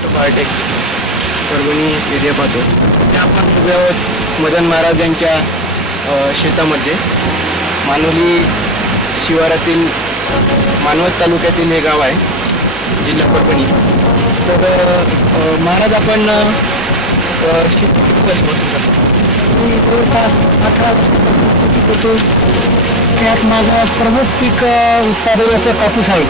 Maharashtra biotech Parbhani area पाहतो. ते आपण उभे आहोत मदन महाराज यांच्या शेतामध्ये. मानोली शिवारातील मानवत तालुक्यातील हे गाव आहे जिल्हा परभणी. तर महाराज आपण शेती किती मी जवळपास अठरा वर्षापासून शेती करतो. त्यात माझं प्रमुख पीक उत्पादनाचा उत्पादनाचं कापूस आहे.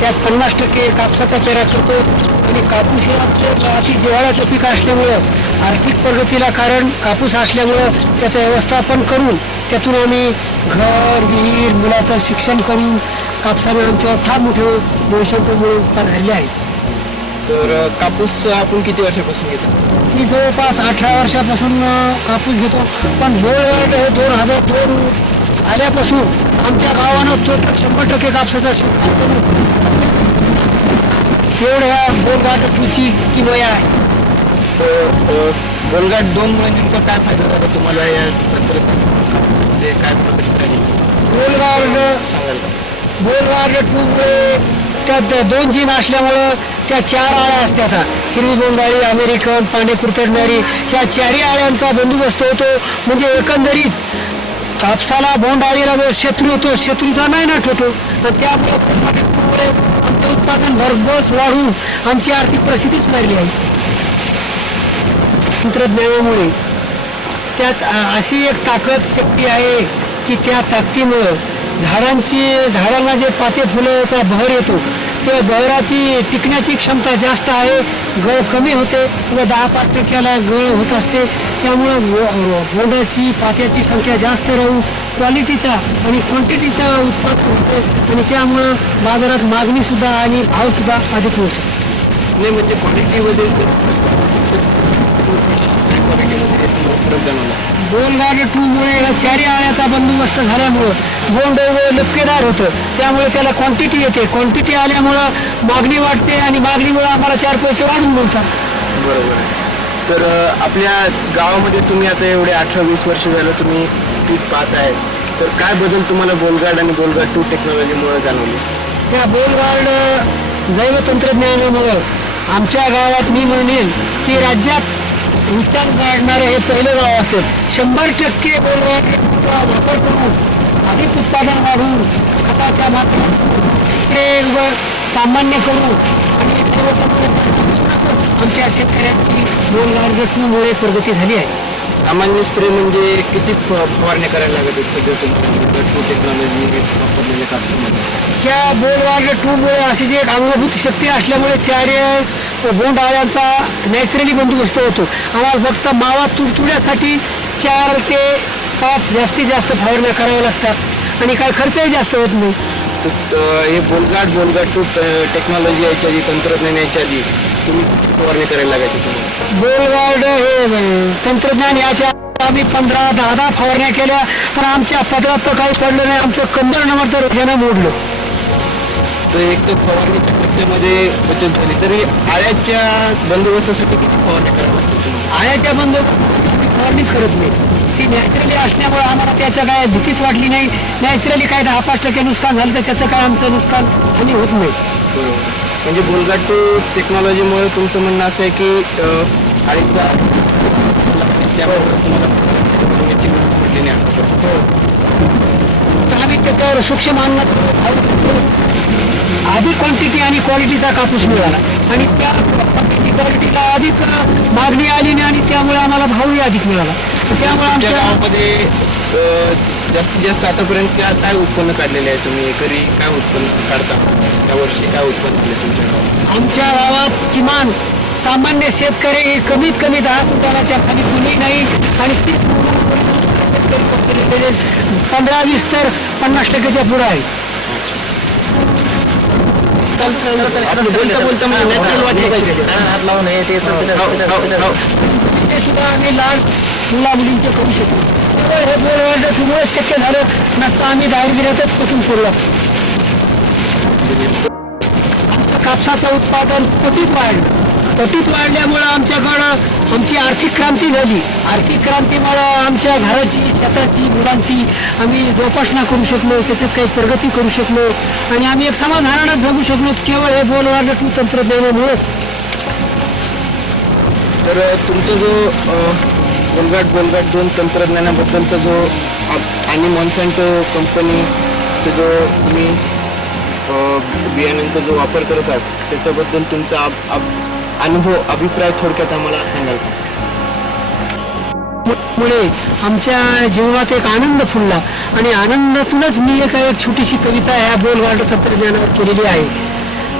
त्यात पन्नास टक्के कापसाचा पेरा करतो. आणि कापूस हे आमचं अति जिव्हाळ्याचं पीक असल्यामुळं आर्थिक प्रगतीला कारण कापूस असल्यामुळं त्याचं व्यवस्थापन करून त्यातून आम्ही घर विहीर मुलाचं शिक्षण करून कापसाने आमच्यावर फार मोठे भविष्यमुळे उपकार झाले आहेत. तर कापूस आपण किती वर्षापासून घेतो? मी जवळपास अठरा वर्षापासून कापूस घेतो. पण गोल्ड हे दोन हजार दोन आल्यापासून आमच्या गावानं टोटल शंभर टक्के कापसाचा शेतकरी करून एवढ्या गोलगाट टूची किमया आहे? तर अ, गोलगाट दोन मुळे नेमका काय फायदा झाला तुम्हाला या तंत्रज्ञान म्हणजे काय प्रगती झाली गोलगाड सांगाल का? त्यात दोन जीन असल्यामुळं त्या चार आळ्या असतात हिरवी बोंडाळी अमेरिकन पांडे कुरतडणारी या चारही आळ्यांचा बंदोबस्त होतो. म्हणजे एकंदरीत कापसाला बोंडाळीला जो शत्रू होतो शत्रूचा नाही नाट होतो तर त्यामुळे गोलगाड उत्पादन भरघोस वाढून आमची आर्थिक परिस्थिती सुधारली आहे. तंत्रज्ञानामुळे. त्यात अशी एक ताकद शक्ती आहे की त्या ताकदीमुळं झाडांची झाडांना जे पाते फुलाचा बहर येतो ते बहराची टिकण्याची क्षमता जास्त आहे गळ कमी होते व दहा पाच टक्क्याला गळ होत असते. त्यामुळं गोंडाची पात्याची संख्या जास्त राहून क्वालिटीचा आणि क्वांटिटीचा उत्पादन होते आणि त्यामुळं बाजारात मागणीसुद्धा आणि भावसुद्धा अधिक होतो. नाही म्हणजे क्वालिटीमध्ये जाणवला गोलगाड टूमुळे चारी आळ्याचा बंदोबस्त झाल्यामुळं बोंड लपकेदार होतं. त्यामुळे त्याला क्वांटिटी येते. क्वांटिटी आल्यामुळं मागणी वाढते आणि मागणीमुळे आम्हाला चार पैसे वाढून मिळतात. बरोबर आहे. तर अ, आपल्या गावामध्ये तुम्ही आता एवढे अठरा वीस वर्ष झालं तुम्ही पीक पाहत आहे. तर काय बदल तुम्हाला गोलगाड आणि गोलगाड टू टेक्नॉलॉजीमुळे जाणवले? त्या बोलगाड जैव तंत्रज्ञानामुळं आमच्या गावात मी म्हणेन की राज्यात विचार काढणारं हे पहिलं गाव असेल. शंभर टक्के बोलगाडचा वापर करून अधिक उत्पादन वाढवून खताच्या माध्यमातून वर सामान्य करून आणि आमच्या शेतकऱ्यांची बोलगाड प्रगती झाली आहे. सामान्य स्प्रे म्हणजे किती फवारण्या करायला लागत सध्या तुम्हाला? टू टेक्नॉलॉजी वापरलेल्या कापसामध्ये. त्या बोलवार्ड टूमुळे अशी जी एक अंगभूत शक्ती असल्यामुळे चार बोंड आळ्यांचा नॅचरली बंदोबस्त होतो. आम्हाला फक्त मावा तुडतुड्यासाठी चार ते पाच जास्तीत जास्त फवारण्या कराव्या लागतात. आणि काय खर्चही जास्त होत नाही. हे बोलगाड बोलगाड टू टेक्नॉलॉजी यायच्या आधी तंत्रज्ञान यायच्या आधी तुम्ही फवारणी करायला लागायची तुम्हाला? बोलगार्ड हे तंत्रज्ञान याच्या आम्ही पंधरा दहा दहा फवारण्या केल्या पण आमच्या पदरात तर काही पडलं नाही. आमचं कंबर नंबर तर ज्यानं मोडलं. तर एक तर फवारणीच्या खर्चामध्ये बचत झाली. तरी आळ्याच्या बंदोबस्तासाठी किती फवारण्या कराव्या तुम्हाला आयाच्या बंदोबस्त फवारणीच करत नाही ती नॅचरली असल्यामुळे आम्हाला त्याचं काय भीतीच वाटली नाही. नॅचरली काय दहा पाच टक्के नुकसान झालं तर त्याचं काय आमचं नुकसान हानी होत नाही. बरोबर म्हणजे बोलगाड टू टेक्नॉलॉजीमुळे तुमचं म्हणणं असं आहे की आळीचा तुम्हाला नाही आता. तर आम्ही त्याच्यावर सूक्ष्म अन्न अधिक क्वांटिटी आणि क्वालिटीचा कापूस मिळाला. आणि त्या क्वालिटीला अधिक मागणी आली नाही आणि त्यामुळे आम्हाला भावही अधिक मिळाला. त्यामुळे आमच्या गावामध्ये जास्तीत जास्त आतापर्यंत काय उत्पन्न काढलेले आहे तुम्ही? एकरी काय उत्पन्न काढता? या वर्षी काय उत्पन्न झाले तुमच्या गावात आमच्या गावात किमान सामान्य शेतकरी कमीत कमी दहा कुंटलाच्या खाली कुणी नाही आणि तीस पंधरा वीस तर पन्नास टक्क्याच्या पुढं आहे. बोलता बोलता हात लावून हे ते ते सुद्धा आम्ही लहान मुला मुलींचे करू शकतो हे बोल तुम्हाला शक्य झालं नसतं आम्ही दारिद्र्यातच पसून पडलो आमचं कापसाचं उत्पादन पटीत वाढलं. पटीत वाढल्यामुळं आमच्याकडं आमची आर्थिक क्रांती झाली. आर्थिक क्रांतीमुळं आमच्या घराची शेताची मुलांची आम्ही जोपासना करू शकलो त्याच्यात काही प्रगती करू शकलो आणि आम्ही एक समाधानानं जगू शकलो. केवळ हे बोलवाड तंत्रज्ञानामुळेच. तर तुमचा जो बोलगाट बोलगाट दोन तंत्रज्ञानाबद्दलचा जो आप- आणि मॉन्सॅन्टो कंपनीचा जो तुम्ही बियाण्यांचा जो वापर करत आहात त्याच्याबद्दल तुमचा आप- आप- अनुभव हो, अभिप्राय थोडक्यात आम्हाला सांगाल का? मुळे आमच्या जीवनात एक आनंद फुलला. आणि आनंदातूनच मी एक एक छोटीशी कविता ह्या बोलगाड तंत्रज्ञानावर केलेली आहे.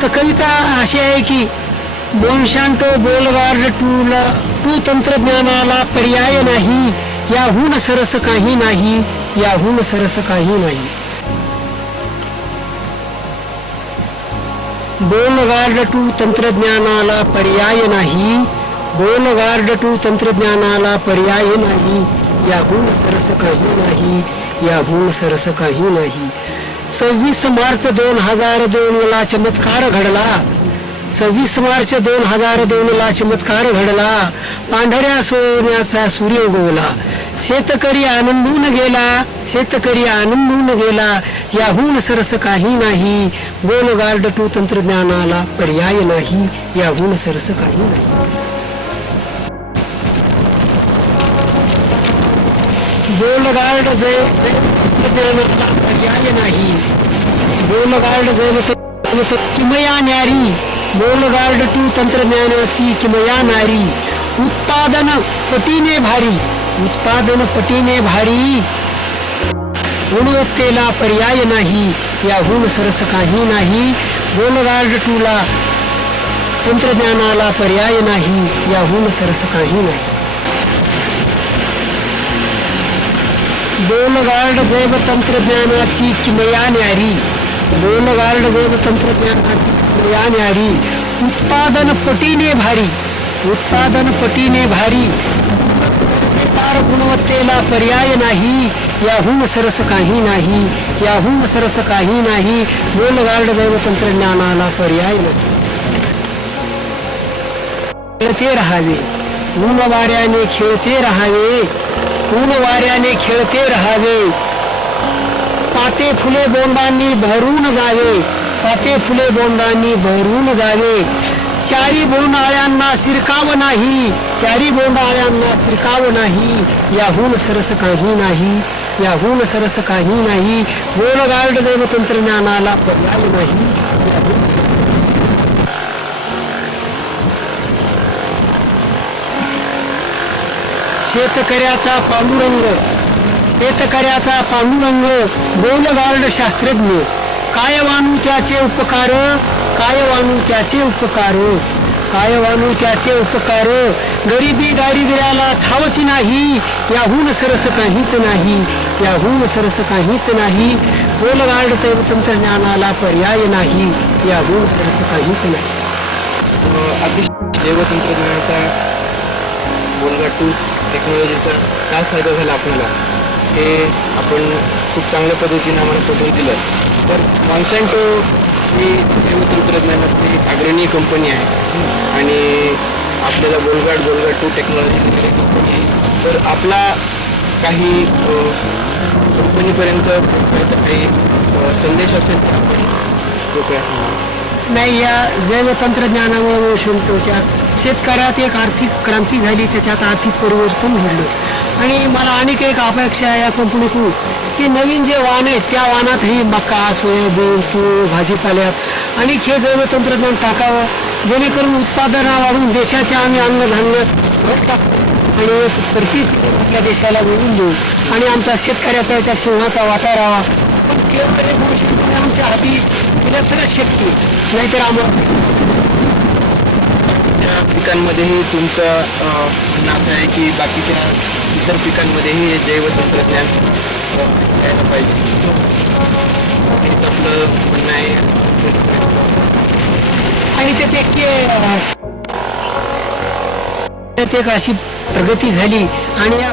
तर कविता अशी आहे की बोल बोनशांतो बोलगार्ड टूला टू तंत्रज्ञानाला पर्याय नाही. याहून सरस काही नाही याहून सरस काही नाही. बोलगार्ड टू तंत्रज्ञानाला पर्याय नाही. बोलगार्ड टू तंत्रज्ञानाला पर्याय नाही. याहून सरस काही नाही. याहून सरस काही नाही. सव्वीस मार्च दोन हजार दोनला चमत्कार घडला. सव्वीस मार्च दोन हजार दोनला चमत्कार घडला. पांढऱ्या सोन्याचा सूर्य उगवला. शेतकरी आनंदून गेला शेतकरी आनंदून गेला. याहून सरस काही नाही. बोल गार्ड टू तंत्रज्ञानाला पर्याय नाही. याहून सरस काही नाही. बोल गार्ड जय तंत्रज्ञानाला पर्याय नाही. बोल गार्ड तो किमया न्यारी. बोल गार्ड टू तंत्रज्ञानाची किमया नारी उत्पादन पटीने भारी. उत्पादन पटीने भारी. गुणवत्तेला पर्याय नाही. याहून सरस काही नाही. बोलगार्ड टूला तंत्रज्ञानाला पर्याय नाही. याहून सरस काही नाही. बोलगार्ड जैव तंत्रज्ञानाची किमया न्यारी. गोलगार्ड जैव तंत्रज्ञानाची किमया न्यारी. उत्पादन पटीने भारी. उत्पादन पटीने भारी. सार गुणवत्तेला पर्याय नाही याहून सरस काही नाही याहून सरस काही नाही बोलगार्ड दैव तंत्रज्ञानाला पर्याय नाही. खेळते राहावे ऊन वाऱ्याने खेळते राहावे ऊन वाऱ्याने खेळते राहावे. पाते फुले बोंडांनी भरून जावे पाते फुले बोंडांनी भरून जावे. चारी बोंडाळ्यांना शिरकाव नाही. चारी बोंडाळ्यांना शिरकाव नाही. याहून सरस काही नाही. याहून सरस काही नाही. बोलगार्ड जैव तंत्रज्ञानाला पर्याय नाही. याहून शेतकऱ्याचा पांडुरंग शेतकऱ्याचा पांडुरंग बोलगार्ड शास्त्रज्ञ काय वाणू त्याचे उपकार काय वाणू त्याचे उपकार काय वाणू त्याचे उपकार. गरिबी दारिद्र्याला ठावच नाही याहून सरस काहीच नाही याहून सरस काहीच नाही. बोलगार्ड तंत्रज्ञानाला पर्याय नाही याहून सरस काहीच नाही. अतिशय जैवतंत्रज्ञानाचा बोलगा टू टेक्नॉलॉजीचा काय फायदा झाला आपल्याला? हे आपण खूप चांगल्या पद्धतीने आम्हाला पटवून दिलं. तर मॉन्सॅन्टो ही जैवतंत्रज्ञानातली तंत्रज्ञानातली अग्रणी कंपनी आहे. आणि आपल्याला बोलगाड बोलगाड टू टेक्नॉलॉजी वगैरे कंपनी आहे. तर आपला काही कंपनीपर्यंत पोहोचवायचा काही संदेश असेल तर आपण कृपया सांगा नाही या जैव तंत्रज्ञानामुळे मोशंटोच्या शेतकऱ्यात एक आर्थिक क्रांती झाली त्याच्यात आर्थिक परिवर्तन घडलं. आणि मला आणखी एक अपेक्षा आहे या कंपनीकडून की नवीन जे वाहन आहेत त्या वाहनातही मका सोयाबीन तूर भाजीपाल्यात आणि हे जैव तंत्रज्ञान टाकावं जेणेकरून उत्पादना वाढून देशाचे आम्ही अन्नधान्य भर टाकू आणि एक परतीच आपल्या देशाला मिळून देऊ. आणि आमचा शेतकऱ्याचा याच्या सिंहाचा वाटा राहावा. पण केवळ एक गोष्ट म्हणजे आमच्या हाती तिला तरच शक्य नाहीतर आम्हाला त्या पिकांमध्येही तुमचं म्हणणं असं आहे की बाकीच्या इतर पिकांमध्येही हे जैव तंत्रज्ञान यायला पाहिजे. हेच आपलं म्हणणं आहे. आणि त्याचे त्यात एक अशी प्रगती झाली आणि या